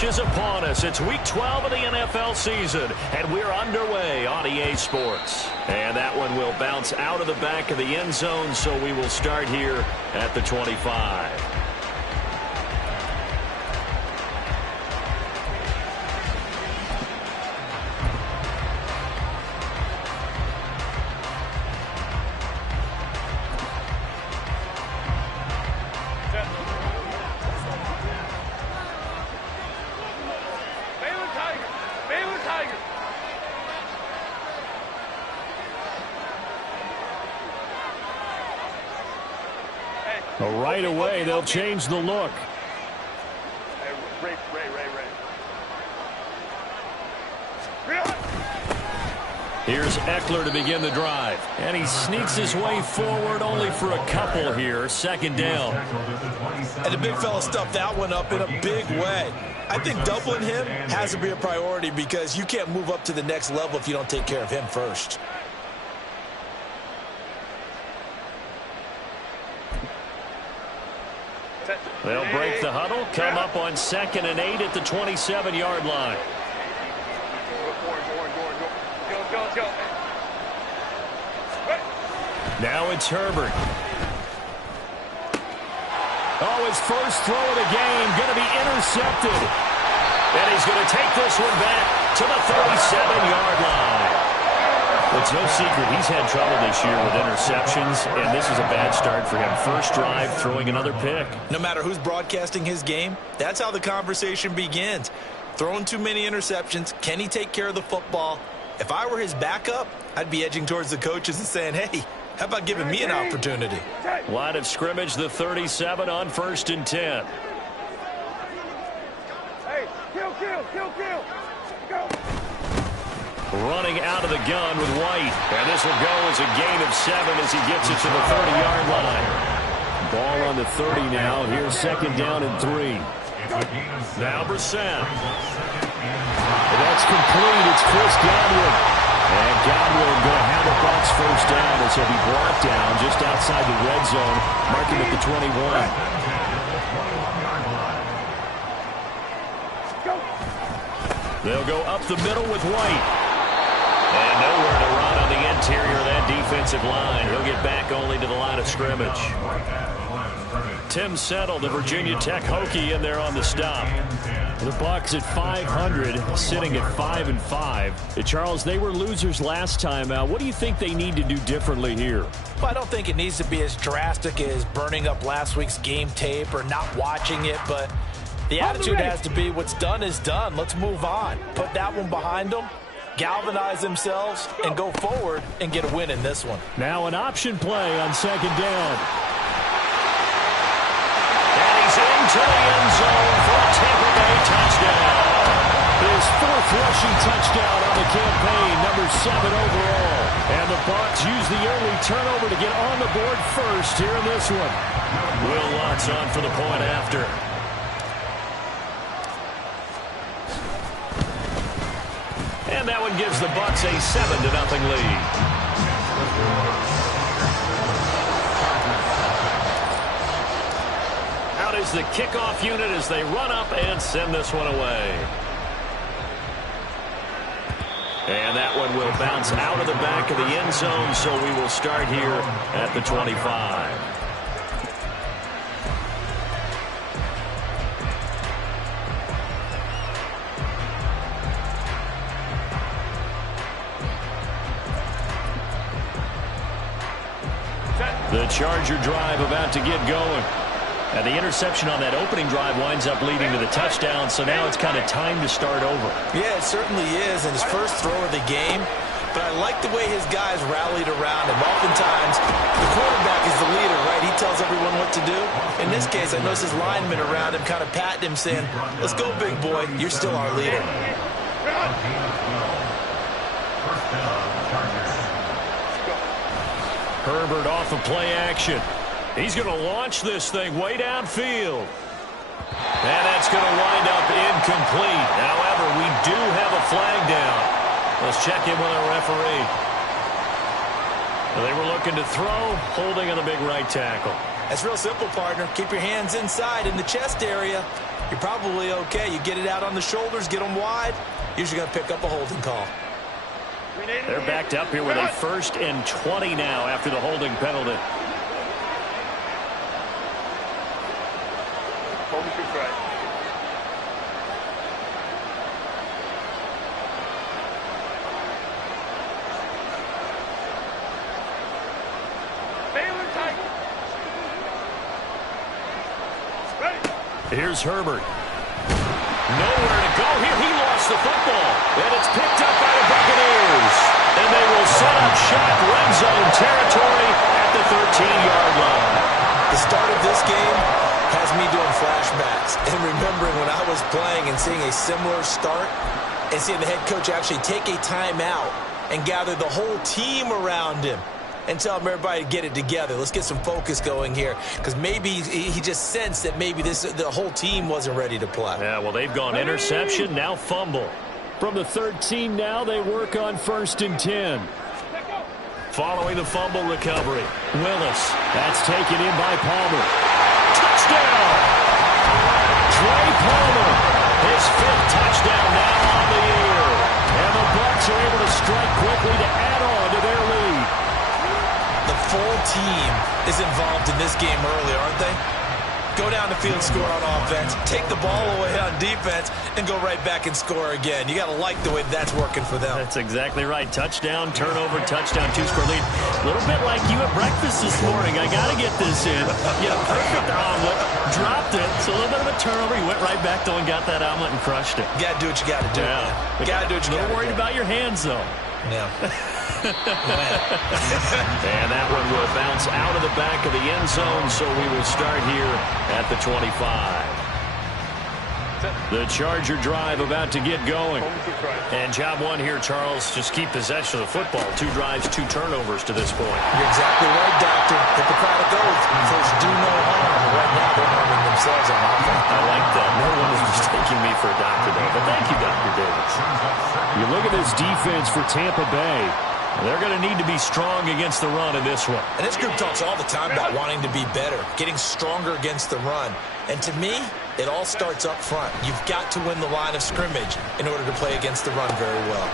finish is upon us. It's Week 12 of the NFL season, and we're underway on EA Sports. And that one will bounce out of the back of the end zone, so we will start here at the 25. Right away, they'll change the look. Here's Eckler to begin the drive. And he sneaks his way forward only for a couple here. Second down. And the big fella stuffed that one up in a big way. I think doubling him has to be a priority because you can't move up to the next level if you don't take care of him first. They'll break the huddle, come up on 2nd and 8 at the 27-yard line. Now it's Herbert. Oh, his first throw of the game going to be intercepted. And he's going to take this one back to the 37-yard line. It's no secret he's had trouble this year with interceptions, and this is a bad start for him. First drive, throwing another pick. No matter who's broadcasting his game, that's how the conversation begins. Throwing too many interceptions, can he take care of the football? If I were his backup, I'd be edging towards the coaches and saying, hey, how about giving me an opportunity? Line of scrimmage, the 37 on 1st and 10. Hey, kill. Go. Running out of the gun with White. And this will go as a gain of 7 as he gets it to the 30-yard line. Ball on the 30 now. Here's 2nd down and 3. Now Brissett. That's complete. It's Chris Godwin. And Godwin going to have the Bucs first down as he'll be brought down just outside the red zone, marking at the 21. They'll go up the middle with White. And nowhere to run on the interior of that defensive line. He'll get back only to the line of scrimmage. Tim Settle, the Virginia Tech Hokie, in there on the stop. The Bucs at 500, sitting at 5-5. Charles, they were losers last time out. What do you think they need to do differently here? Well, I don't think it needs to be as drastic as burning up last week's game tape or not watching it, but the attitude has to be what's done is done. Let's move on. Put that one behind them, galvanize themselves, and go forward and get a win in this one. Now an option play on 2nd down. And he's into the end zone for a Tampa Bay touchdown. His 4th rushing touchdown on the campaign, number 7 overall. And the Bucs use the early turnover to get on the board first here in this one. Will Lutz on for the point after. And that one gives the Bucs a 7-0 lead. Out is the kickoff unit as they run up and send this one away. And that one will bounce out of the back of the end zone, so we will start here at the 25. The Charger drive about to get going. And the interception on that opening drive winds up leading to the touchdown, so now it's kind of time to start over. Yeah, it certainly is, and his first throw of the game. But I like the way his guys rallied around him. Oftentimes, the quarterback is the leader, right? He tells everyone what to do. In this case, I noticed his linemen around him kind of patting him, saying, let's go, big boy. You're still our leader. Herbert off of play action. He's going to launch this thing way downfield. And that's going to wind up incomplete. However, we do have a flag down. Let's check in with our referee. They were looking to throw, holding on the big right tackle. That's real simple, partner. Keep your hands inside in the chest area. You're probably okay. You get it out on the shoulders, get them wide. Usually going to pick up a holding call. They're backed up here with a 1st and 20 now after the holding penalty. Focus is right. Baylor tight. Ready. Here's Herbert. Nowhere to go here. He lost the football. And it's picked up by the Buccaneers. And they will set up shop red zone territory at the 13-yard line. The start of this game has me doing flashbacks and remembering when I was playing and seeing a similar start and seeing the head coach actually take a timeout and gather the whole team around him and tell everybody to get it together. Let's get some focus going here, because maybe he just sensed that maybe the whole team wasn't ready to play. Yeah, well, they've gone interception, now fumble. From the 13 now, they work on 1st and 10. Following the fumble recovery, Willis. That's taken in by Palmer. Touchdown! Trey Palmer, his 5th touchdown now on the year. And the Bucs are able to strike quickly to add on to their lead. The full team is involved in this game early, aren't they? Go down the field, score on offense, take the ball away on defense, and go right back and score again. You got to like the way that's working for them. That's exactly right. Touchdown, turnover, touchdown, 2-score lead. A little bit like you at breakfast this morning. I got to get this in. Yeah, perfect omelet. Dropped it. It's a little bit of a turnover. You went right back, though, and got that omelet and crushed it. You got to do what you got to do. Yeah. You got to do what you got to do. A little worried about your hands, though. Yeah. And that one will bounce out of the back of the end zone, so we will start here at the 25. The Charger drive about to get going. And job one here, Charles, just keep possession of the football. 2 drives, 2 turnovers to this point. You're exactly right, Doctor. Hippocratic oath. First, do no harm. Right now, they're harming themselves on offense. I like that. No one is mistaking me for a doctor, though. But thank you, Dr. Davis. You look at this defense for Tampa Bay. They're going to need to be strong against the run in this one. And this group talks all the time about wanting to be better, getting stronger against the run. And to me, it all starts up front. You've got to win the line of scrimmage in order to play against the run very well.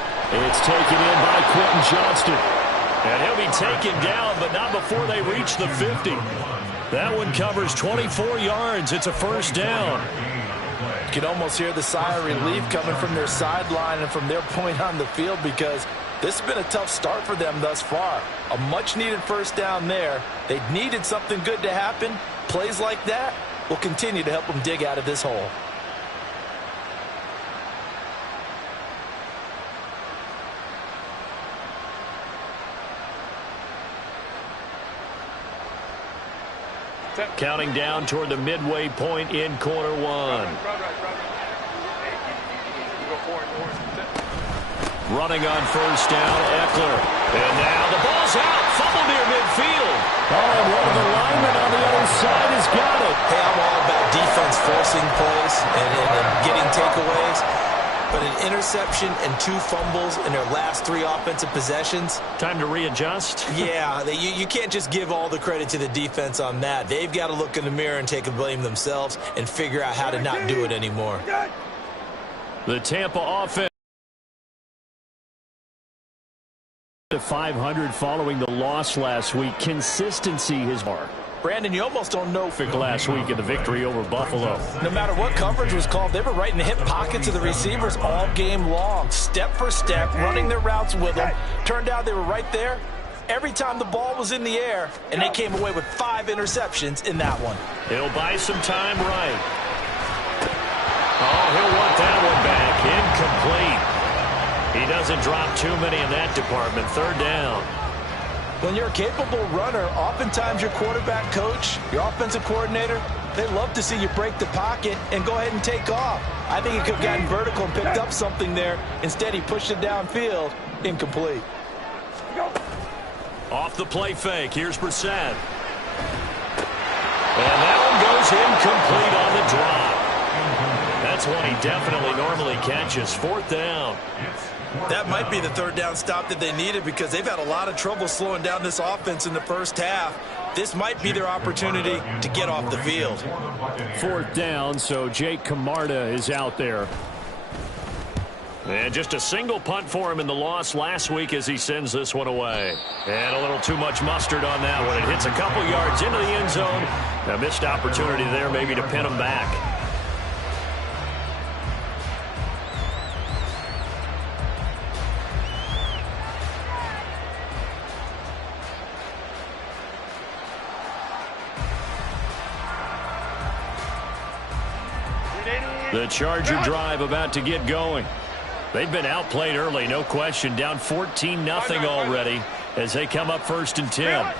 It's taken in by Quentin Johnston. And he'll be taken down, but not before they reach the 50. That one covers 24 yards. It's a 1st down. You can almost hear the sigh of relief coming from their sideline and from their point on the field, because this has been a tough start for them thus far. A much-needed 1st down there. They needed something good to happen. Plays like that will continue to help them dig out of this hole. Counting down toward the midway point in quarter 1. Running on 1st down, Eckler. And now the ball's out. Fumble near midfield. Oh, and one of the linemen on the other side has got it. Hey, I'm all about defense forcing plays and getting takeaways. But an interception and 2 fumbles in their last 3 offensive possessions. Time to readjust. Yeah, you can't just give all the credit to the defense on that. They've got to look in the mirror and take a blame themselves and figure out how to not do it anymore. The Tampa offense to 500 following the loss last week. Consistency has marked. Brandon, you almost don't know. Last week in the victory over Buffalo. No matter what coverage was called, they were right in the hip pockets of the receivers all game long. Step for step, running their routes with them. Turned out they were right there every time the ball was in the air, and they came away with 5 interceptions in that one. He'll buy some time right. Oh, he'll want that one back. Incomplete. He doesn't drop too many in that department. 3rd down. When you're a capable runner, oftentimes your quarterback coach, your offensive coordinator, they love to see you break the pocket and go ahead and take off. I think he could have gotten vertical and picked up something there. Instead, he pushed it downfield. Incomplete. Off the play fake. Here's Brissett. And that one goes incomplete on the drop. That's one he definitely normally catches. 4th down. That might be the third down stop that they needed because they've had a lot of trouble slowing down this offense in the first half. This might be their opportunity to get off the field. Fourth down, so Jake Camarda is out there. And just a single punt for him in the loss last week as he sends this one away. And a little too much mustard on that one. It hits a couple yards into the end zone. A missed opportunity there maybe to pin him back. The Charger drive about to get going. They've been outplayed early, no question. Down 14-0 already as they come up 1st and 10.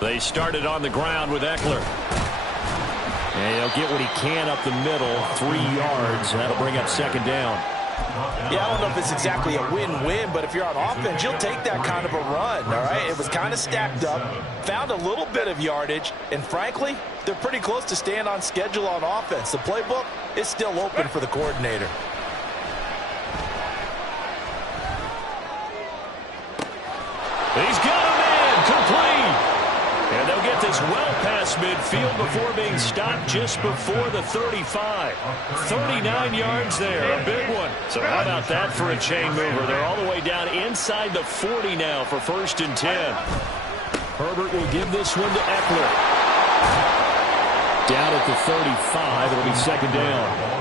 They started on the ground with Eckler. And he'll get what he can up the middle, 3 yards. That'll bring up 2nd down. Yeah, I don't know if it's exactly a win-win, but if you're on offense, you'll take that kind of a run, all right? It was kind of stacked up, found a little bit of yardage, and frankly, they're pretty close to staying on schedule on offense. The playbook is still open for the coordinator. He's got a man complete. And they'll get this well past midfield before being stopped just before the 35. 39 yards there, a big one. So how about that for a chain mover? They're all the way down inside the 40 now for 1st and 10. Herbert will give this one to Eckler. Down at the 35, it'll be 2nd down.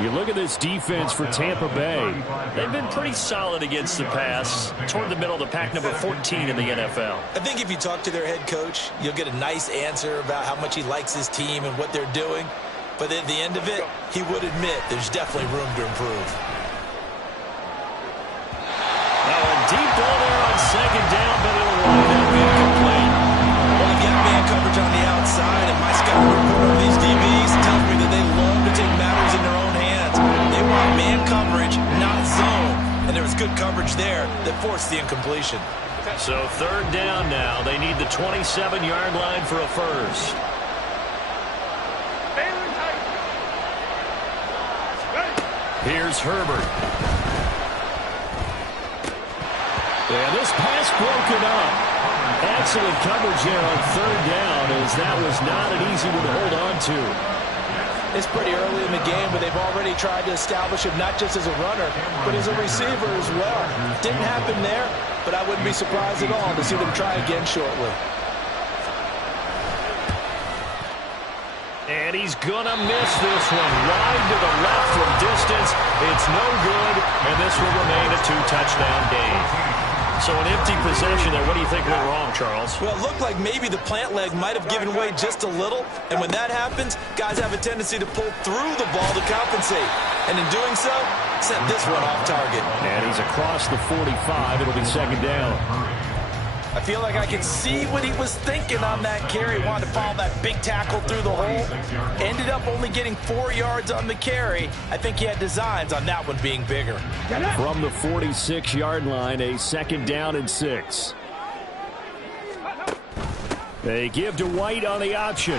You look at this defense for Tampa Bay. They've been pretty solid against the pass. Toward the middle of the pack, number 14 in the NFL. I think if you talk to their head coach, you'll get a nice answer about how much he likes his team and what they're doing. But at the end of it, he would admit there's definitely room to improve. Now a deep ball there on 2nd down, but it'll wind up incomplete. Well, they've got man coverage on the outside, and my scouting report on these DBs tells me that they love to take matters in their own hands. They want man coverage, not zone. And there was good coverage there that forced the incompletion. So 3rd down now. They need the 27-yard line for a first. Here's Herbert. And this pass broken up. Excellent coverage there on 3rd down, as that was not an easy one to hold on to. It's pretty early in the game, but they've already tried to establish him not just as a runner, but as a receiver as well. Didn't happen there, but I wouldn't be surprised at all to see them try again shortly. And he's going to miss this one. Wide to the left from distance. It's no good, and this will remain a 2-touchdown game. So an empty possession there. What do you think went wrong, Charles? Well, it looked like maybe the plant leg might have given way just a little. And when that happens, guys have a tendency to pull through the ball to compensate. And in doing so, sent this one off target. And he's across the 45. It'll be 2nd down. I feel like I can see what he was thinking on that carry. Wanted to follow that big tackle through the hole. Ended up only getting 4 yards on the carry. I think he had designs on that one being bigger. From the 46-yard line, a 2nd down and 6. They give to White on the option.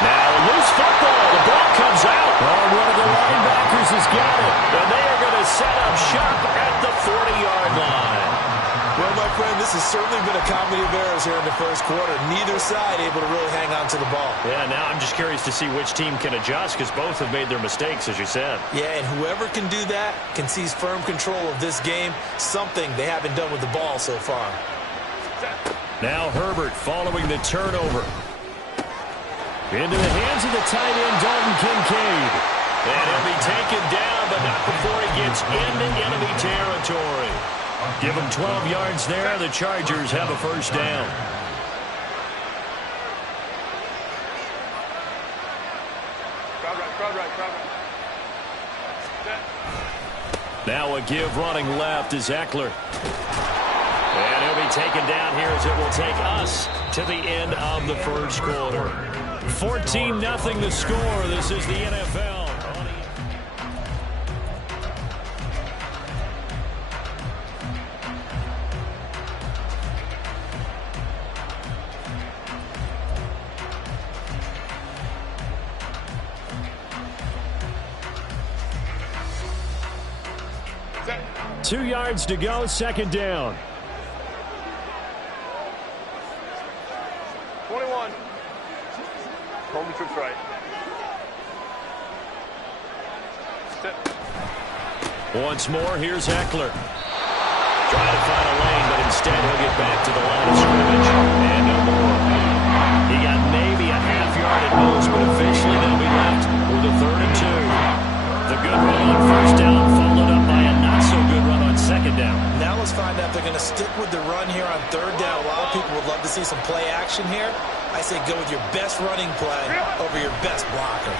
Now a loose football. The ball comes out. Oh, one of the linebackers has got it. And they are going to set up shop at the 40-yard line. Well, my friend, this has certainly been a comedy of errors here in the first quarter. Neither side able to really hang on to the ball. Yeah, now I'm just curious to see which team can adjust because both have made their mistakes, as you said. Yeah, and whoever can do that can seize firm control of this game, something they haven't done with the ball so far. Now Herbert following the turnover. Into the hands of the tight end, Dalton Kincaid. And he'll be taken down, but not before he gets into enemy territory. Give him 12 yards there. The Chargers have a 1st down. Now a give running left is Eckler. And he'll be taken down here as it will take us to the end of the first quarter. 14-0 the score. This is the NFL. 2 yards to go, second down. 21. Home troops right. Sit. Once more, here's Eckler. Trying to find a lane, but instead he'll get back to the line of scrimmage. And no more. He got maybe a half yard at most, but officially they'll be left with a 3rd and 2. The good run on first down followed up by a not-so-good run on second down. Now let's find out if they're going to stick with the run here on 3rd down. A lot of people would love to see some play action here. I say go with your best running play over your best blocker.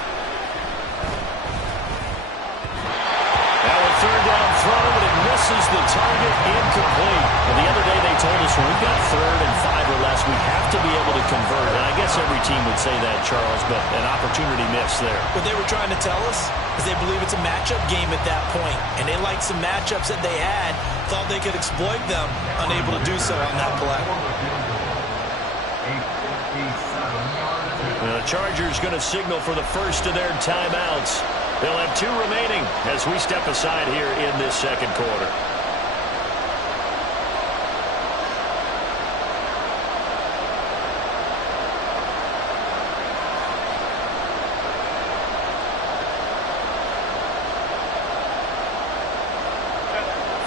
Now a 3rd down throw, but it misses the target, incomplete. And the other day they told us when we got 3rd and 5 or less, we have to be able to convert. And I guess every team would say that, Charles, but an opportunity missed there. What they were trying to tell us is they believe it's a matchup game at that point, and they liked some matchups that they had, thought they could exploit them, unable to do so on that play. The Chargers going to signal for the first of their timeouts. They'll have 2 remaining as we step aside here in this second quarter.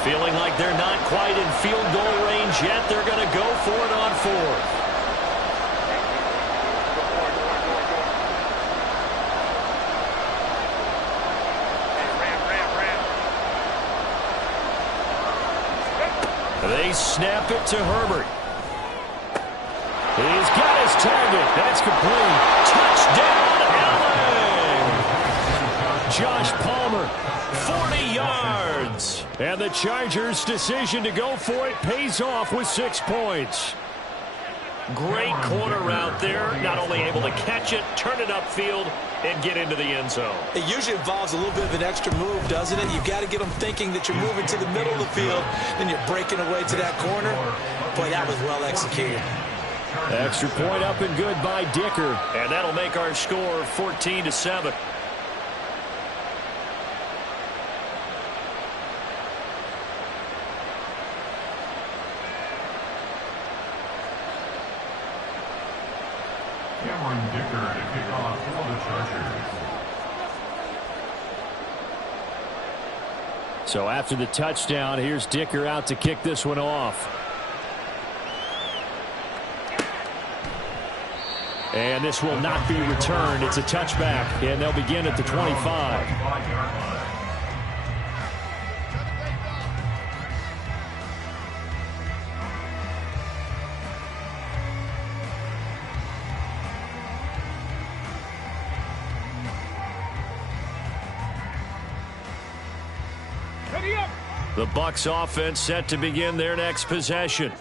Feeling like they're not quite in field goal range yet. They're going to go for it on 4th. They snap it to Herbert. He's got his target. That's complete. Touchdown, LA! Josh Palmer, 40 yards. And the Chargers' decision to go for it pays off with 6 points. Great corner route there. Not only able to catch it, turn it upfield, and get into the end zone. It usually involves a little bit of an extra move, doesn't it? You've got to get them thinking that you're moving to the middle of the field, then you're breaking away to that corner. Boy, that was well executed. Extra point up and good by Dicker. And that'll make our score 14-7. Cameron Dicker to kick off for the Chargers. So after the touchdown, here's Dicker out to kick this one off. And this will not be returned. It's a touchback, and they'll begin at the 25. The Bucs offense set to begin their next possession.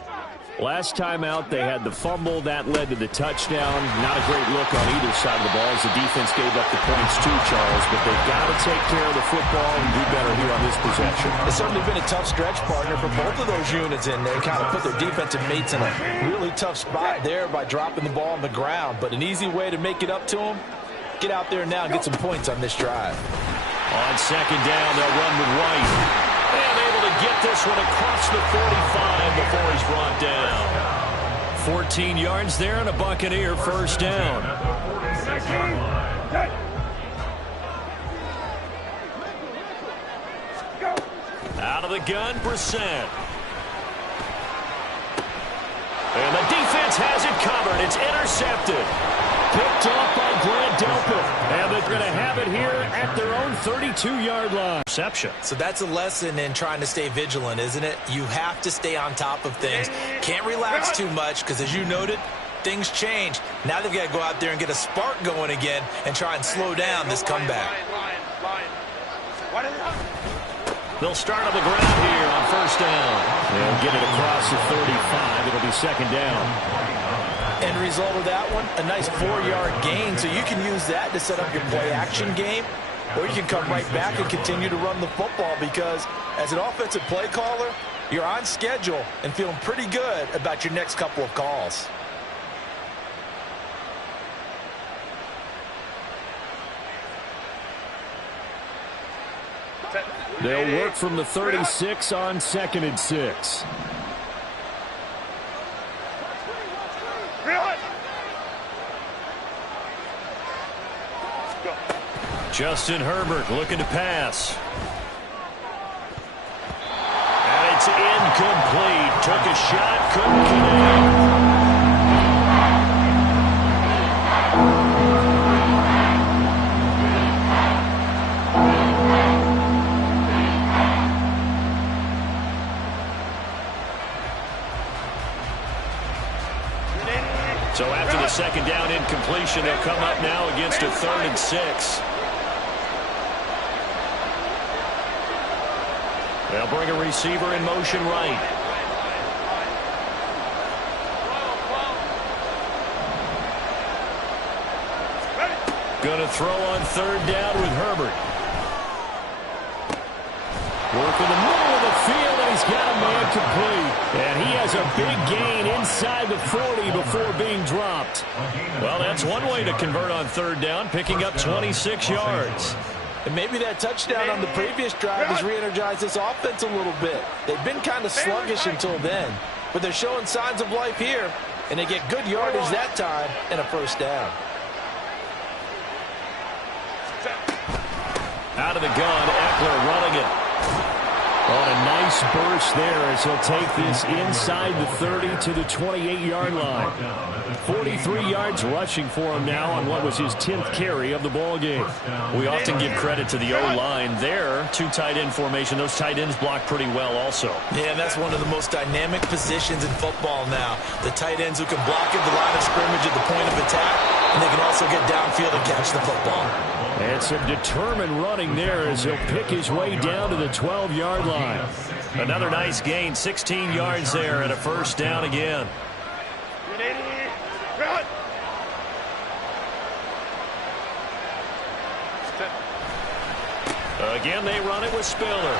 Last time out, they had the fumble. That led to the touchdown. Not a great look on either side of the ball as the defense gave up the points too, Charles. But they've got to take care of the football and do better here on this possession. It's certainly been a tough stretch, partner, for both of those units, and they kind of put their defensive mates in a really tough spot there by dropping the ball on the ground. But an easy way to make it up to them, get out there now and get some points on this drive. On second down, they'll run with White. And able to get this one across the 45 before he's brought down. 14 yards there and a Buccaneer first down. Out of the gun, Brissett. And the defense has it covered. It's intercepted. Picked off by Grant Delpit. And they're going to have it here at their own 32-yard line. Reception. So that's a lesson in trying to stay vigilant, isn't it? You have to stay on top of things. Can't relax too much because, as you noted, things change. Now they've got to go out there and get a spark going again and try and slow down this comeback. They'll start on the ground here on first down. They'll get it across the 35. It'll be second down. End result of that one, a nice 4-yard gain. So you can use that to set up your play-action game, or you can come right back and continue to run the football because as an offensive play caller, you're on schedule and feeling pretty good about your next couple of calls. They'll work from the 36 on 2nd and 6. Justin Herbert looking to pass. And it's incomplete. Took a shot, couldn't connect. So after the 2nd down incompletion, they'll come up now against a 3rd and 6. They'll bring a receiver in motion right. Gonna throw on 3rd down with Herbert. Work in the middle of the field, and he's got a man complete. And he has a big gain inside the 40 before being dropped. Well, that's one way to convert on 3rd down, picking up 26 yards. And maybe that touchdown on the previous drive has re-energized this offense a little bit. They've been kind of sluggish until then, but they're showing signs of life here, and they get good yardage that time and a 1st down. Out of the gun, Eckler running it. On a nice burst there as he'll take this inside the 30 to the 28-yard line. 43 yards rushing for him now on what was his 10th carry of the ball game. We often give credit to the O-line there. 2 tight end formation. Those tight ends block pretty well also. Yeah, and that's one of the most dynamic positions in football now. The tight ends who can block at the line of scrimmage at the point of attack, and they can also get downfield and catch the football. And some determined running there as he'll pick his way down to the 12-yard line. Another nice gain, 16 yards there and a 1st down again. Again, they run it with Spiller.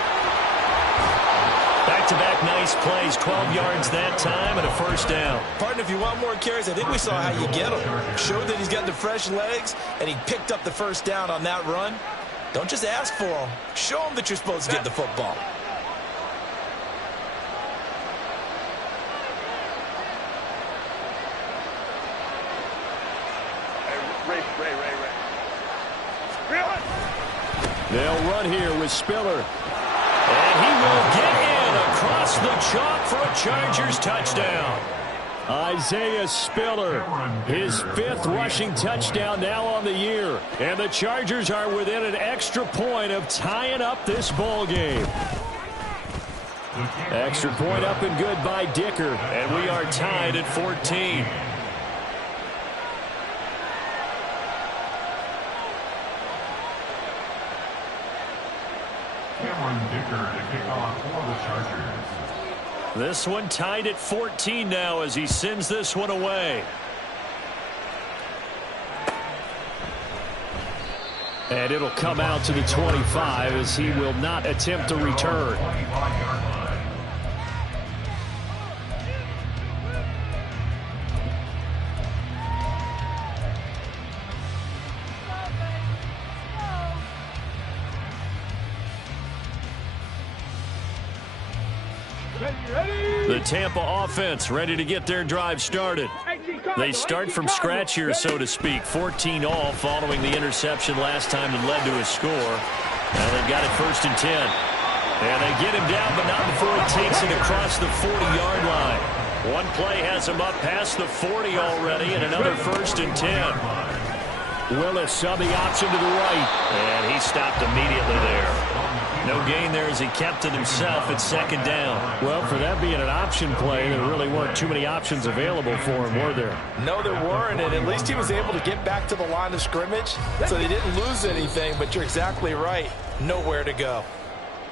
Back-to-back nice plays, 12 yards that time and a 1st down. Partner, if you want more carries, I think we saw how you get him. Showed that he's got the fresh legs, and he picked up the 1st down on that run. Don't just ask for him. Show him that you're supposed to get the football. They'll run here with Spiller. And he will get in across the chalk for a Chargers touchdown. Isaiah Spiller, his 5th rushing touchdown now on the year. And the Chargers are within an extra point of tying up this ball game. Extra point up and good by Dicker. And we are tied at 14. Cameron Dicker to kick off for the Chargers. This one tied at 14 now as he sends this one away. And it'll come out to the 25 as he will not attempt to return. The Tampa offense ready to get their drive started. They start from scratch here, so to speak. 14 all following the interception last time that led to a score. Now they've got it 1st and 10. And they get him down, but not before he takes it across the 40-yard line. One play has him up past the 40 already, and another 1st and 10. Willis saw the option to the right, and he stopped immediately there. No gain there as he kept it himself at 2nd down. Well, for that being an option play, there really weren't too many options available for him, were there? No, there weren't, and at least he was able to get back to the line of scrimmage, so they didn't lose anything, but you're exactly right. Nowhere to go.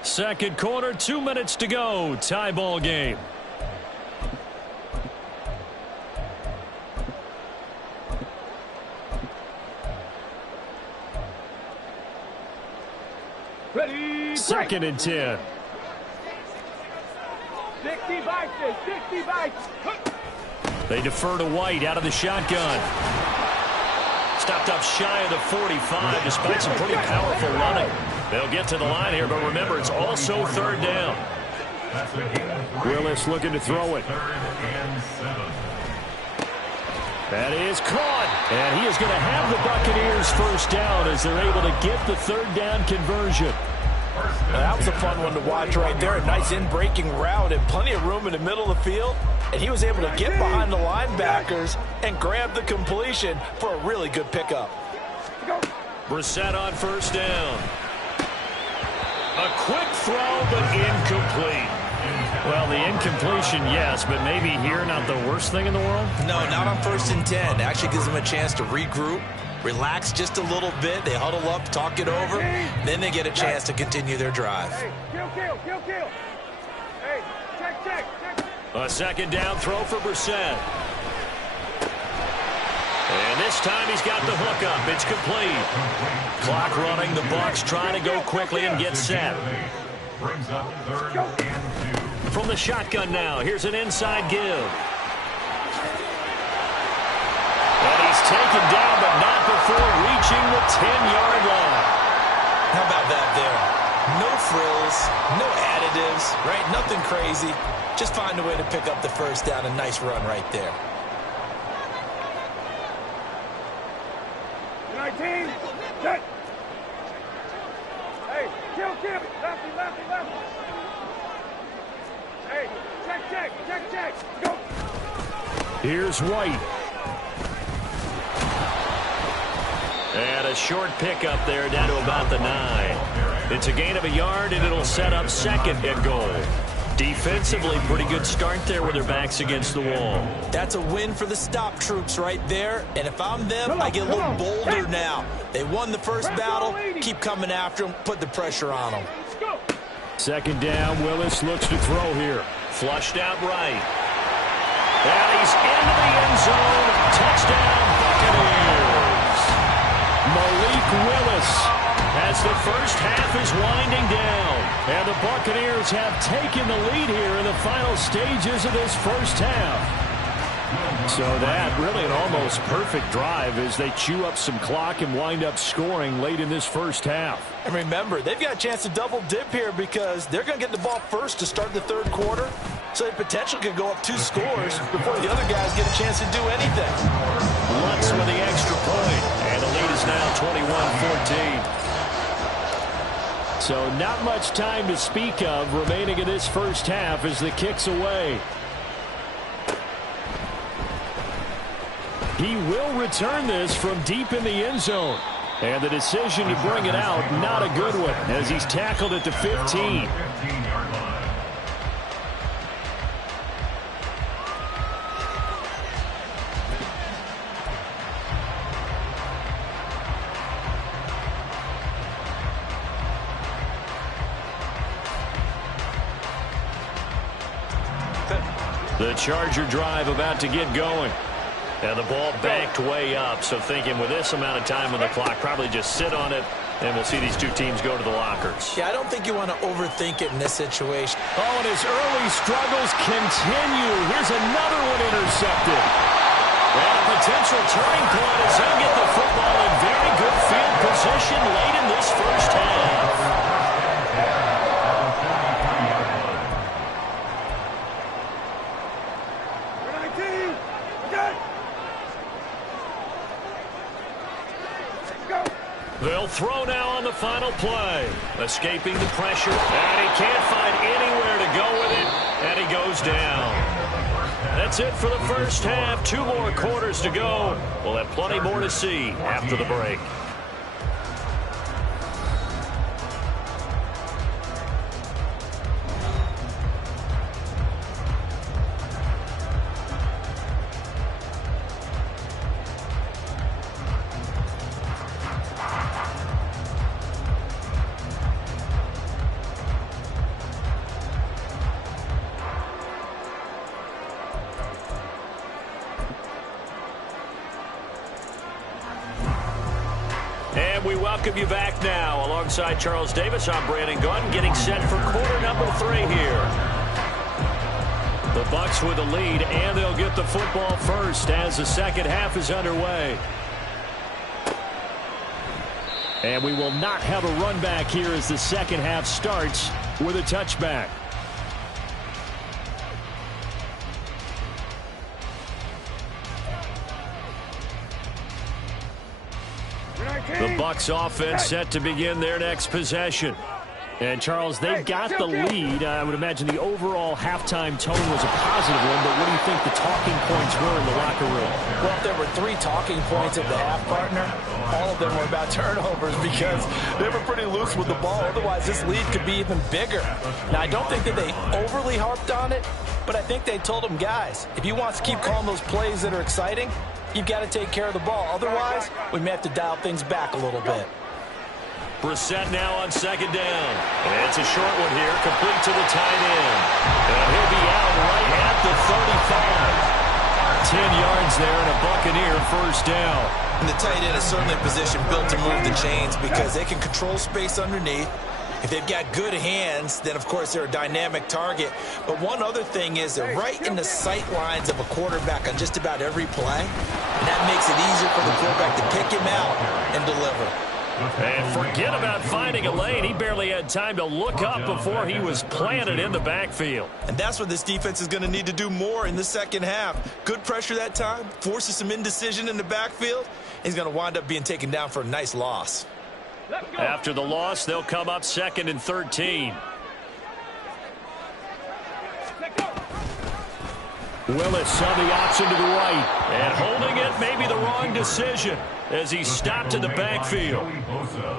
2nd quarter, 2 minutes to go. Tie ball game. Ready, 2nd and 10. 60 bikes, 60 bikes. They defer to White out of the shotgun. Stopped up shy of the 45 despite some pretty powerful running. They'll get to the line here, but remember, it's also third down. Willis looking to throw it. That is caught, and he is going to have the Buccaneers first down as they're able to get the third down conversion. That was a fun one to watch right there. A nice in-breaking route and plenty of room in the middle of the field. And he was able to get behind the linebackers and grab the completion for a really good pickup. Brissett on first down. A quick throw, but incomplete. Well, the incompletion, yes, but maybe here not the worst thing in the world? No, not on 1st and 10. Actually gives them a chance to regroup, relax just a little bit. They huddle up, talk it over. Then they get a chance to continue their drive. Hey, kill. Hey, check. A second down throw for Brissett. And this time he's got the hook up. It's complete. Clock running. The Bucs trying to go quickly and get set. Brings up 3rd and 2. From the shotgun now, here's an inside give. And he's taken down, but not before reaching the 10-yard line. How about that there? No frills, no additives, right? Nothing crazy. Just find a way to pick up the first down. A nice run right there. 19, set. Hey, kill. Lefty. Hey, check. Go. Here's White. And a short pickup there down to about the 9. It's a gain of a yard, and it'll set up 2nd and goal. Defensively, pretty good start there with their backs against the wall. That's a win for the stop troops right there. And if I'm them, I get a little bolder now. They won the first battle. Keep coming after them. Put the pressure on them. Second down, Willis looks to throw here. Flushed out right. And he's into the end zone. Touchdown, Buccaneers. Malik Willis as the first half is winding down. And the Buccaneers have taken the lead here in the final stages of this first half. So that really an almost perfect drive as they chew up some clock and wind up scoring late in this first half. And remember, they've got a chance to double dip here because they're going to get the ball first to start the third quarter. So they potentially could go up 2 scores before the other guys get a chance to do anything. Lutz with the extra point, and the lead is now 21-14. So not much time to speak of remaining in this first half as the kick's away. He will return this from deep in the end zone. And the decision to bring it out, not a good one, as he's tackled at the 15. The Charger drive about to get going. And the ball backed way up, so thinking with this amount of time on the clock, probably just sit on it, and we'll see these two teams go to the lockers. Yeah, I don't think you want to overthink it in this situation. Oh, and his early struggles continue. Here's another one intercepted. And a potential turning point as he'll get the football in very good field position late in this first half. They'll throw now on the final play. Escaping the pressure. And he can't find anywhere to go with it. And he goes down. That's it for the first half. 2 more quarters to go. We'll have plenty more to see after the break. We welcome you back now. Alongside Charles Davis, I'm Brandon Gaudin, getting set for quarter number 3 here. The Bucs with the lead, and they'll get the football first as the second half is underway. And we will not have a run back here as the second half starts with a touchback. The Bucs offense set to begin their next possession. And, Charles, they've got the lead. I would imagine the overall halftime tone was a positive one, but what do you think the talking points were in the locker room? Well, if there were 3 talking points at the half, partner, all of them were about turnovers because they were pretty loose with the ball. Otherwise, this lead could be even bigger. Now, I don't think that they overly harped on it, but I think they told them, guys, if you want to keep calling those plays that are exciting, you've got to take care of the ball. Otherwise, we may have to dial things back a little bit. Brissett now on second down. And it's a short one here, complete to the tight end. And he'll be out right at the 35. 10 yards there and a Buccaneer first down. And the tight end is certainly a position built to move the chains because they can control space underneath. If they've got good hands, then, of course, they're a dynamic target. But one other thing is they're right in the sight lines of a quarterback on just about every play. And that makes it easier for the quarterback to pick him out and deliver. And forget about finding a lane. He barely had time to look up before he was planted in the backfield. And that's what this defense is going to need to do more in the second half. Good pressure that time, forces some indecision in the backfield. He's going to wind up being taken down for a nice loss. After the loss, they'll come up 2nd and 13. Willis on the option to the right. And holding it may be the wrong decision as he stopped in the backfield.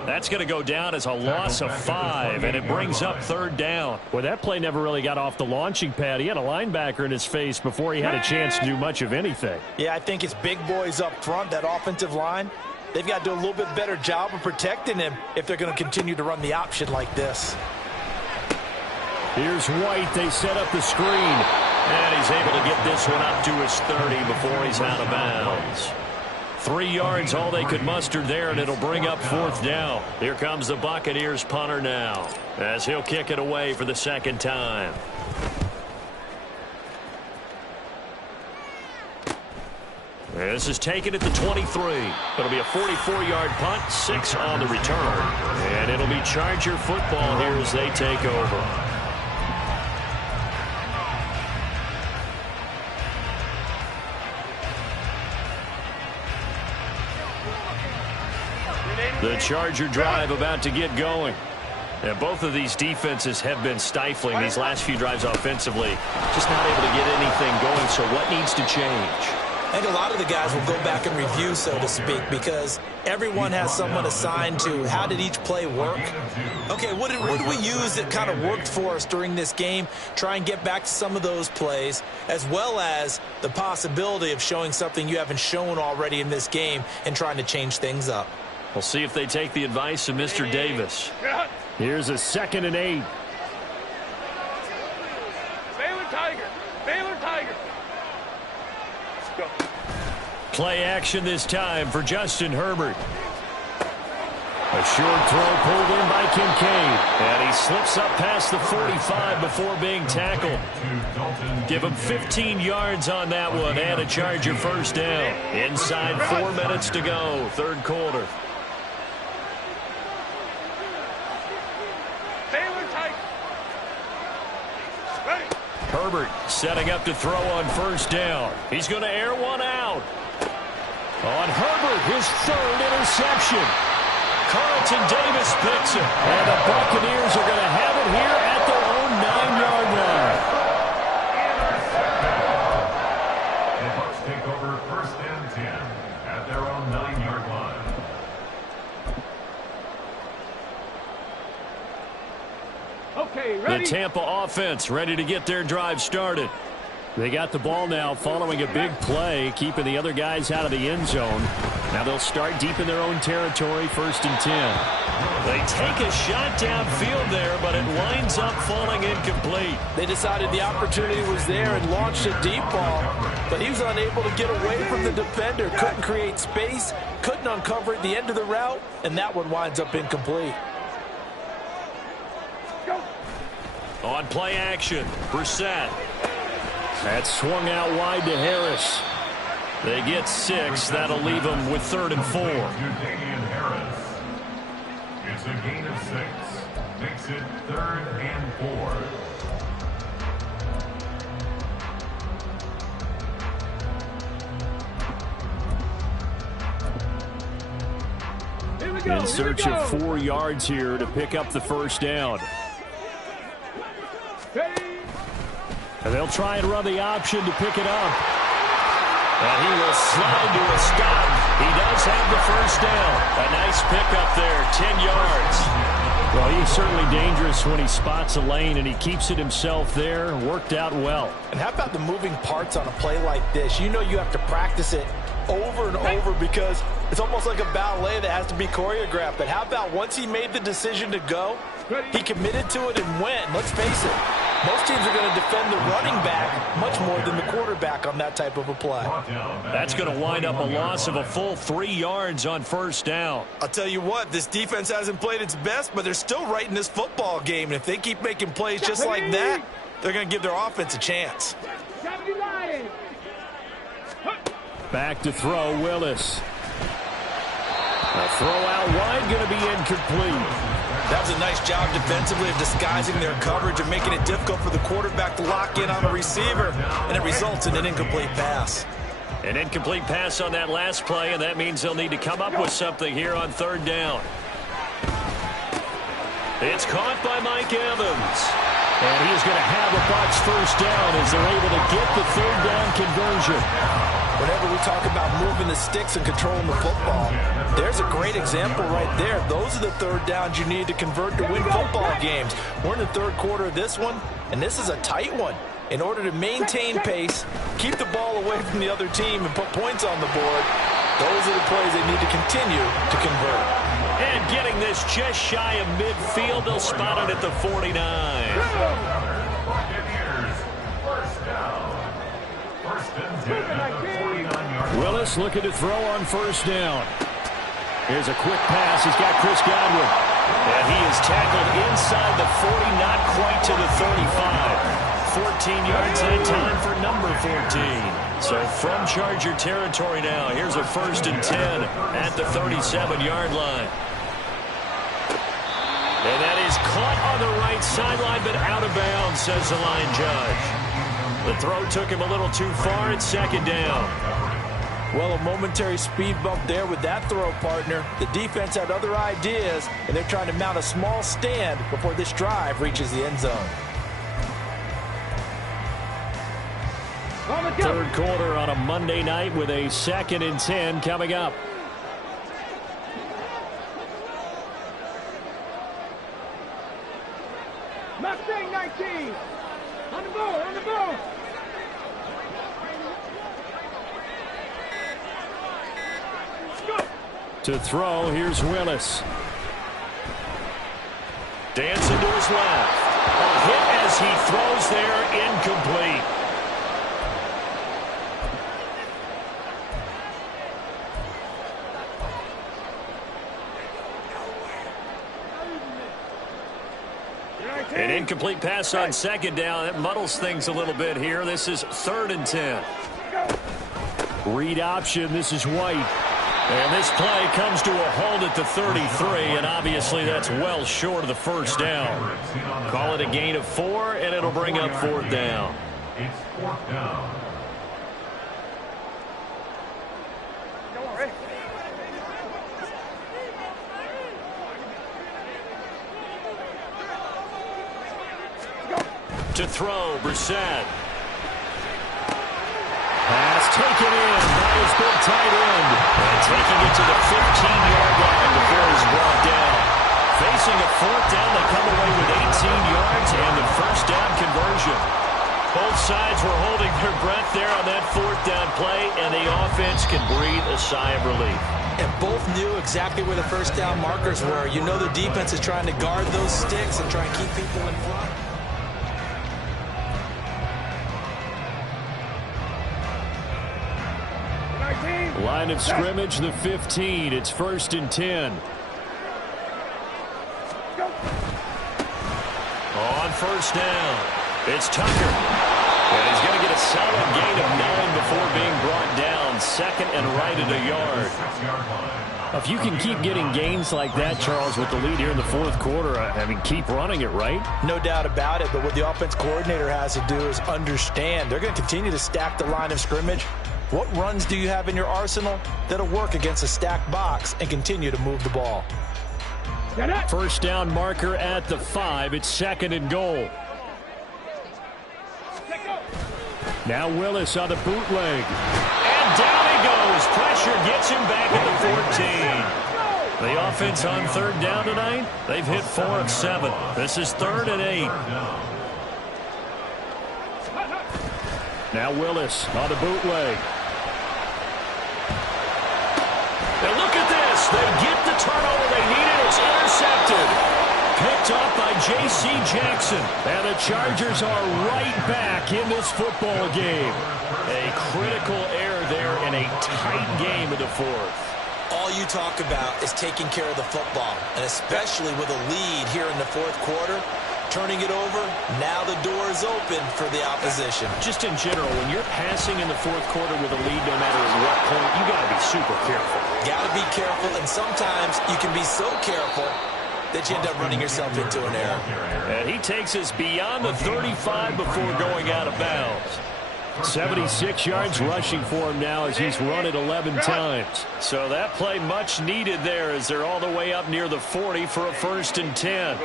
That's going to go down as a loss of 5, and it brings up 3rd down. Well, that play never really got off the launching pad. He had a linebacker in his face before he had a chance to do much of anything. Yeah, I think it's big boys up front, that offensive line. They've got to do a little bit better job of protecting him if they're going to continue to run the option like this. Here's White. They set up the screen. And he's able to get this one up to his 30 before he's out of bounds. 3 yards, all they could muster there, and it'll bring up 4th down. Here comes the Buccaneers punter now, as he'll kick it away for the second time. This is taken at the 23. It'll be a 44-yard punt, 6 on the return. And it'll be Charger football here as they take over. The Charger drive about to get going. And both of these defenses have been stifling these last few drives offensively. Just not able to get anything going, so what needs to change? I think a lot of the guys will go back and review, so to speak, because everyone has someone assigned to how did each play work. Okay, what did we use that kind of worked for us during this game? Try and get back to some of those plays, as well as the possibility of showing something you haven't shown already in this game and trying to change things up. We'll see if they take the advice of Mr. Davis. Here's a 2nd and 8. Baylor Tiger. Baylor Tiger. Let's go. Play action this time for Justin Herbert. A short throw pulled in by Kincaid. And he slips up past the 45 before being tackled. Give him 15 yards on that one and a Charger first down. Inside 4 minutes to go, 3rd quarter. Herbert setting up to throw on first down. He's going to air one out. On Herbert, his 3rd interception. Carlton Davis picks it. And the Buccaneers are going to have it here at their own 9-yard line. The Bucs take over 1st and 10 at their own 9-yard line. Okay, ready? The Tampa offense ready to get their drive started. They got the ball now following a big play, keeping the other guys out of the end zone. Now they'll start deep in their own territory, 1st and 10. They take a shot downfield there, but it winds up falling incomplete. They decided the opportunity was there and launched a deep ball, but he was unable to get away from the defender, couldn't create space, couldn't uncover at the end of the route, and that one winds up incomplete. On play action, Brissett. That swung out wide to Harris. They get 6. That'll leave them with 3rd and 4. It's a gain of 6. Makes it 3rd and 4. In search of 4 yards here to pick up the first down. And they'll try and run the option to pick it up. And he will slide to a stop. He does have the first down. A nice pickup there, 10 yards. Well, he's certainly dangerous when he spots a lane, and he keeps it himself there. Worked out well. And how about the moving parts on a play like this? You know you have to practice it over and over because it's almost like a ballet that has to be choreographed. But how about once he made the decision to go, he committed to it and went. Let's face it, most teams are going to defend the running back much more than the quarterback on that type of a play. That's going to wind up a loss of a full 3 yards on first down. I'll tell you what, this defense hasn't played its best, but they're still right in this football game. And if they keep making plays just like that, they're going to give their offense a chance. Back to throw, Willis. A throw out wide, going to be incomplete. That was a nice job defensively of disguising their coverage and making it difficult for the quarterback to lock in on the receiver, and it results in an incomplete pass. An incomplete pass on that last play, and that means they'll need to come up with something here on 3rd down. It's caught by Mike Evans. And he's going to have a Bucs first down as they're able to get the 3rd down conversion. Whenever we talk about moving the sticks and controlling the football, there's a great example right there. Those are the 3rd downs you need to convert to win football games. We're in the 3rd quarter of this one, and this is a tight one. In order to maintain pace, keep the ball away from the other team, and put points on the board, those are the plays they need to continue to convert. And getting this just shy of midfield, they'll spot it at the 49. Willis looking to throw on first down. Here's a quick pass. He's got Chris Godwin. And he is tackled inside the 40, not quite to the 35. 14 yards at a time for number 14. So from Charger territory now, here's a 1st and 10 at the 37-yard line. And that is caught on the right sideline, but out of bounds, says the line judge. The throw took him a little too far. It's 2nd down. Well, a momentary speed bump there with that throw, partner. The defense had other ideas, and they're trying to mount a small stand before this drive reaches the end zone. 3rd quarter on a Monday night with a 2nd and 10 coming up. Mustang 19. On the move, on the move. To throw, here's Willis. Dancing to his left. A hit as he throws there, incomplete. An incomplete pass on 2nd down. That muddles things a little bit here. This is 3rd and 10. Read option. This is White. And this play comes to a halt at the 33, and obviously that's well short of the first down. Call it a gain of 4, and it'll bring up 4th down. It's 4th down. To throw, Brissett. Pass taken in by his big tight end. And taking it to the 15-yard line before he's brought down. Facing a 4th down, they come away with 18 yards and the first down conversion. Both sides were holding their breath there on that 4th down play, and the offense can breathe a sigh of relief. And both knew exactly where the first down markers were. You know the defense is trying to guard those sticks and try and keep people in front. Line of scrimmage, the 15. It's 1st and 10. On first down, it's Tucker. And he's going to get a solid gain of 9 before being brought down. 2nd and right at a yard. 6-yard line. If you can keep getting gains like that, Charles, with the lead here in the fourth quarter, I mean, keep running it, right? No doubt about it, but what the offense coordinator has to do is understand. They're going to continue to stack the line of scrimmage. What runs do you have in your arsenal that'll work against a stacked box and continue to move the ball? First down marker at the 5. It's 2nd and goal. Now Willis on the bootleg. And down he goes. Pressure gets him back at the 14. The offense on 3rd down tonight, they've hit 4 of 7. This is 3rd and 8. Now Willis on the bootleg. And look at this. They get the turnover they needed. It's intercepted. Picked up by J.C. Jackson. And the Chargers are right back in this football game. A critical error there in a tight game of the 4th. All you talk about is taking care of the football, and especially with a lead here in the 4th quarter. Turning it over, now the door is open for the opposition. Just in general, when you're passing in the 4th quarter with a lead, no matter at what point, you got to be super careful. Got to be careful, and sometimes you can be so careful that you end up running yourself into an error. And he takes us beyond the 35 before going out of bounds. 76 yards rushing for him now as he's run it 11 times. So that play much needed there as they're all the way up near the 40 for a 1st and 10.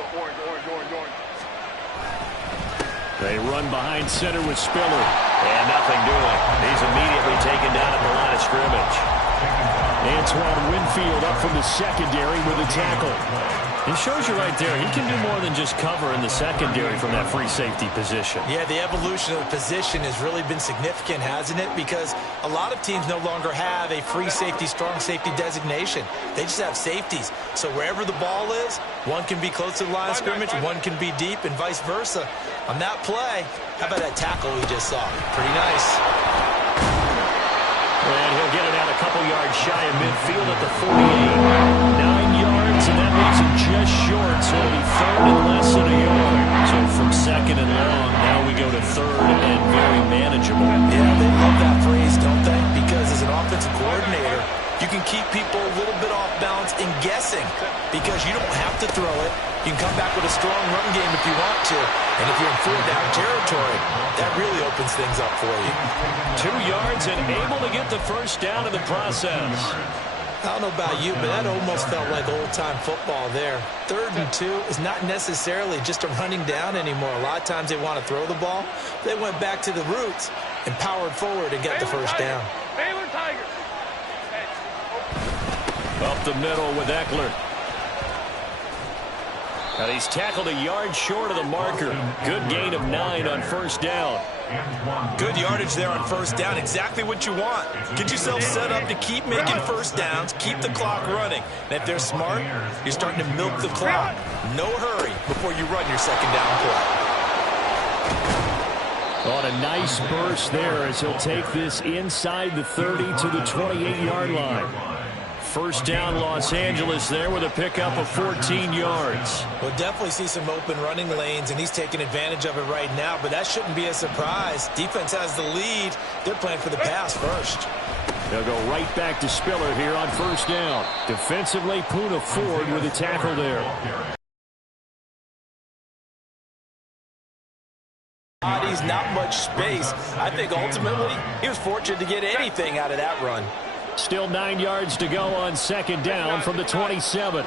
They run behind center with Spiller. And nothing doing. He's immediately taken down at the line of scrimmage. Antoine Winfield up from the secondary with a tackle. It shows you right there, he can do more than just cover in the secondary from that free safety position. Yeah, the evolution of the position has really been significant, hasn't it? Because a lot of teams no longer have a free safety, strong safety designation. They just have safeties. So wherever the ball is, one can be close to the line of scrimmage, one can be deep, and vice versa. On that play, how about that tackle we just saw? Pretty nice. And he'll get it out a couple yards shy of midfield at the 48. 9 yards, and that makes him just short, so it'll be 3rd and less than a yard. So from 2nd and long, now we go to 3rd and very manageable. Yeah, they love that phrase, don't they? Because as an offensive coordinator, you can keep people a little bit off balance and guessing because you don't have to throw it. You can come back with a strong run game if you want to. And if you're in 4th down territory, that really opens things up for you. 2 yards and able to get the first down in the process. I don't know about you, but that almost felt like old-time football there. 3rd and 2 is not necessarily just a running down anymore. A lot of times they want to throw the ball. They went back to the roots and powered forward and got the first down. Baylor Tigers. Up the middle with Eckler. And he's tackled a yard short of the marker. Good gain of 9 on 1st down. Good yardage there on 1st down. Exactly what you want. Get yourself set up to keep making 1st downs, keep the clock running. And if they're smart, you're starting to milk the clock. No hurry before you run your 2nd down play. On a nice burst there as he'll take this inside the 30 to the 28-yard line. 1st down Los Angeles there with a pickup of 14 yards. We'll definitely see some open running lanes, and he's taking advantage of it right now, but that shouldn't be a surprise. Defense has the lead. They're playing for the pass first. They'll go right back to Spiller here on 1st down. Defensively, Poona Ford with a tackle there. Bodies, not much space. I think ultimately he was fortunate to get anything out of that run. Still 9 yards to go on 2nd down from the 27.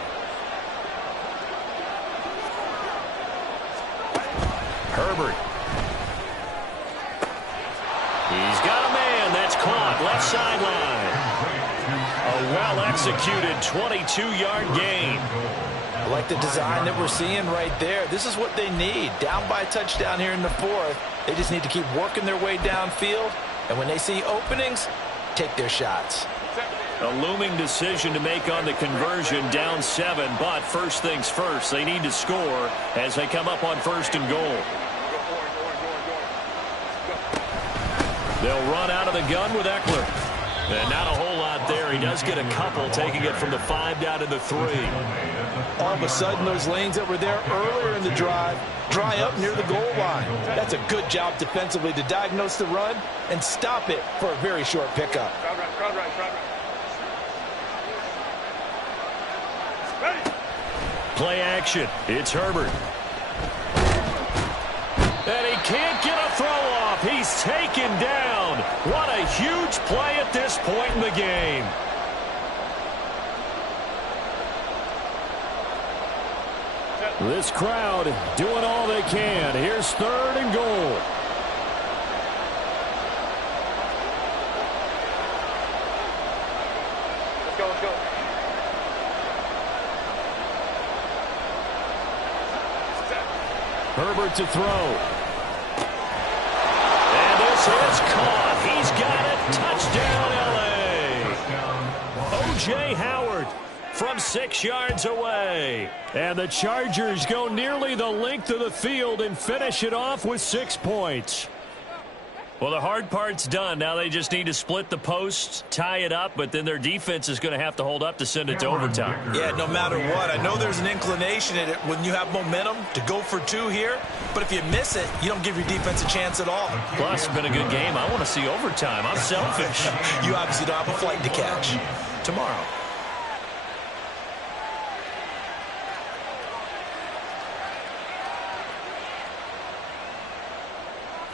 Herbert. He's got a man. That's caught. Left sideline. A well-executed 22-yard gain. I like the design that we're seeing right there. This is what they need. Down by a touchdown here in the 4th. They just need to keep working their way downfield. And when they see openings, take their shots. A looming decision to make on the conversion, down 7, but first things first, they need to score as they come up on 1st and goal. They'll run out of the gun with Eckler. And not a whole lot there. He does get a couple, taking it from the 5 down to the 3. All of a sudden, those lanes that were there earlier in the drive dry up near the goal line. That's a good job defensively to diagnose the run and stop it for a very short pickup. Crowd right. Play action. It's Herbert. And he can't get a throw off. He's taken down. What a huge play at this point in the game. This crowd doing all they can. Here's 3rd and goal. Let's go, let's go. Herbert to throw. And this is caught. He's got it. Touchdown, L.A. O.J. Howard from 6 yards away. And the Chargers go nearly the length of the field and finish it off with 6 points. Well, the hard part's done. Now they just need to split the posts, tie it up, but then their defense is going to have to hold up to send it to overtime. Yeah, no matter what. I know there's an inclination in it when you have momentum to go for 2 here, but if you miss it, you don't give your defense a chance at all. Plus, it's been a good game. I want to see overtime. I'm selfish. You obviously don't have a flight to catch. Tomorrow.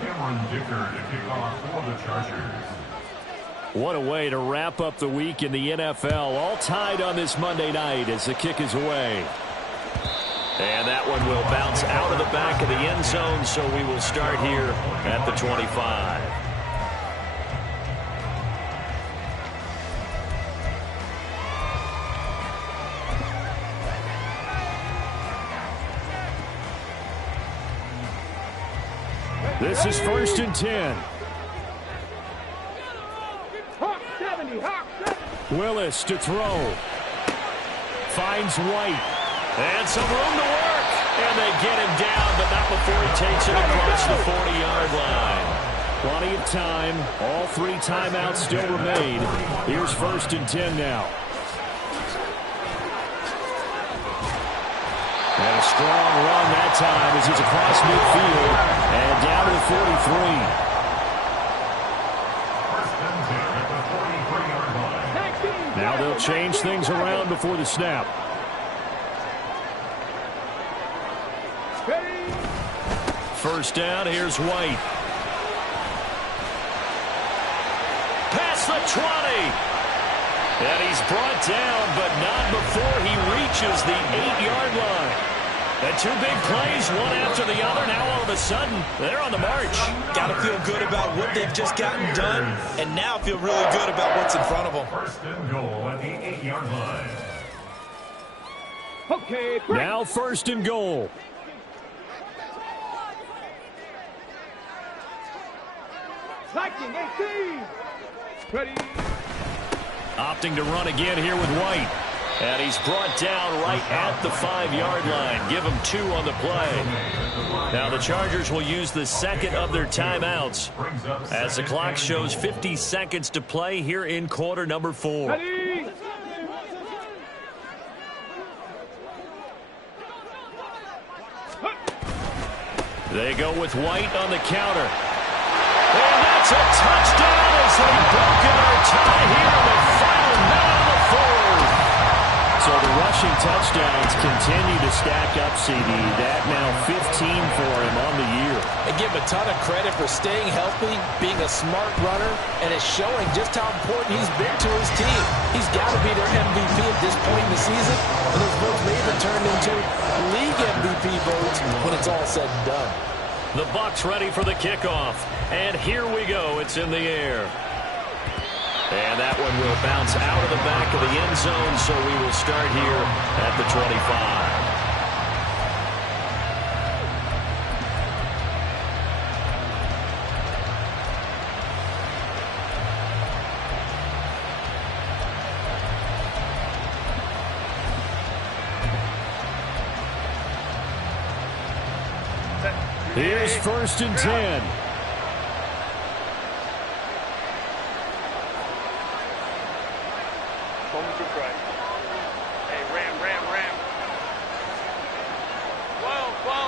Cameron Dicker to kick off for the Chargers. What a way to wrap up the week in the NFL. All tied on this Monday night as the kick is away. And that one will bounce out of the back of the end zone, so we will start here at the 25. This is 1st and 10. Hawk 70, Hawk 70. Willis to throw. Finds White. And some room to work. And they get him down, but not before he takes it across the 40-yard line. Plenty of time. All 3 timeouts still remain. Here's 1st and 10 now. And a strong run that time as he's across midfield and down to the 43. 1st and 10 at the 43-yard line. Now they'll change things around before the snap. Ready? 1st down, here's White. Past the 20. And he's brought down, but not before he reaches the 8-yard line. The 2 big plays, one after the other. Now all of a sudden, they're on the march. Got to feel good about what they've just gotten done, and now feel really good about what's in front of them. 1st and goal at the 8-yard line. Okay, break. Now 1st and goal. Lightning 18. Ready? Opting to run again here with White. And he's brought down right at the 5-yard line. Give him 2 on the play. Now the Chargers will use the 2nd of their timeouts as the clock shows 50 seconds to play here in quarter number 4. Ready? They go with White on the counter. And that's a touchdown as they've broken their tie here in the final minute of the 4th. So the rushing touchdowns continue to stack up, CD. That now 15 for him on the year. And give him a ton of credit for staying healthy, being a smart runner, and it's showing just how important he's been to his team. He's got to be their MVP at this point in the season, and those votes may even turn into league MVP votes when it's all said and done. The Bucs ready for the kickoff. And here we go. It's in the air. And that one will bounce out of the back of the end zone, so we will start here at the 25. Here's 1st and 10. Home to right. Hey, ram. Whoa.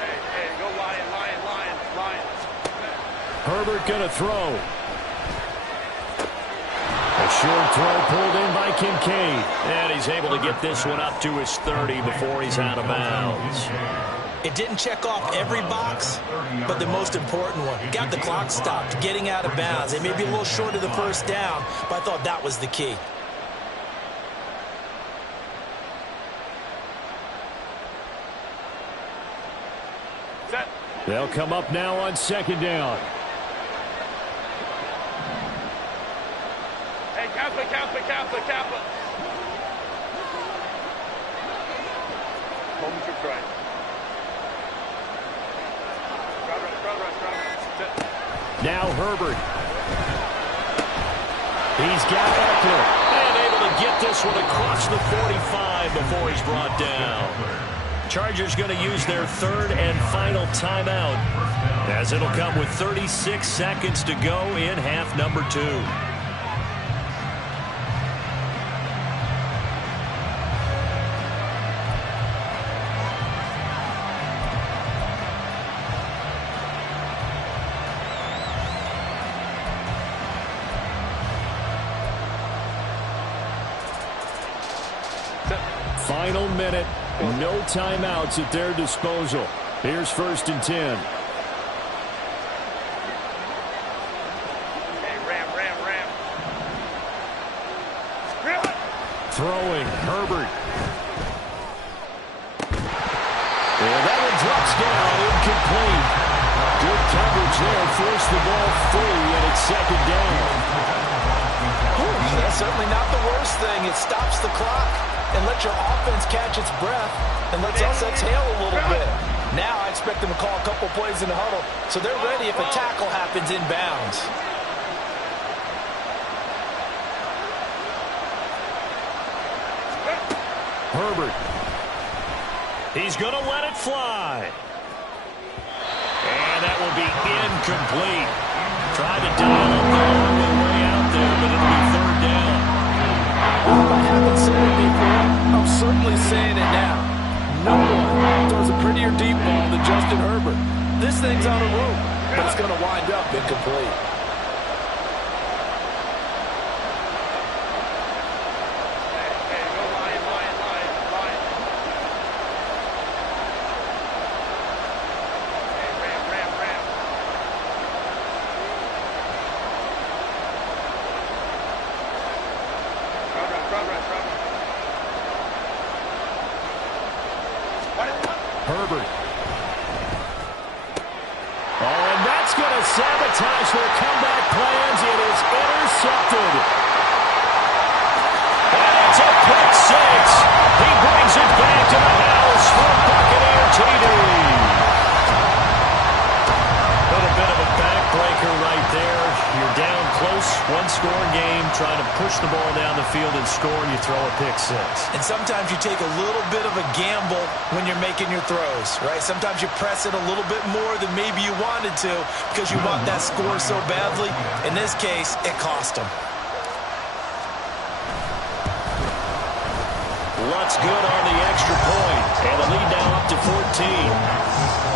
Hey, go lion. Herbert going to throw. Short throw pulled in by Kincaid. And he's able to get this one up to his 30 before he's out of bounds. It didn't check off every box, but the most important one. Got the clock stopped, getting out of bounds. They may be a little short of the first down, but I thought that was the key. Set. They'll come up now on second down. Hey, Kappa, Kappa, Kappa, Kappa. Moment to try. Now Herbert. He's got Eckler. And able to get this one across the 45 before he's brought down. Chargers going to use their third and final timeout, as it'll come with 36 seconds to go in half number 2. Final minute. No timeouts at their disposal. Here's 1st and 10. Hey, ram. Throwing, Herbert. And that one drops down, incomplete. Good coverage there, forced the ball free, and it's second down. That's certainly not the worst thing. It stops the clock and let your offense catch its breath and lets us exhale a little bit. Now I expect them to call a couple plays in the huddle so they're ready if a tackle happens in bounds. Herbert. He's going to let it fly. And that will be incomplete. Tried to dial up the long way out there, but it'll be third down. I haven't said it before. I'm certainly saying it now. No one throws a prettier deep ball than Justin Herbert. This thing's on a rope, but it's going to wind up incomplete. Herbert. Oh, and that's going to sabotage their comeback plans. It is intercepted. And it's a pick six. He brings it back to the house for Buccaneer TD. Little bit of a backbreaker right there. You're down close, one-score game, trying to push the ball down the field and score, and you throw a pick six. And sometimes you take a little bit of a gamble when you're making your throws, right? Sometimes you press it a little bit more than maybe you wanted to because you want that score so badly. In this case, it cost them. Lutz good on the extra point, and the lead now up to 14.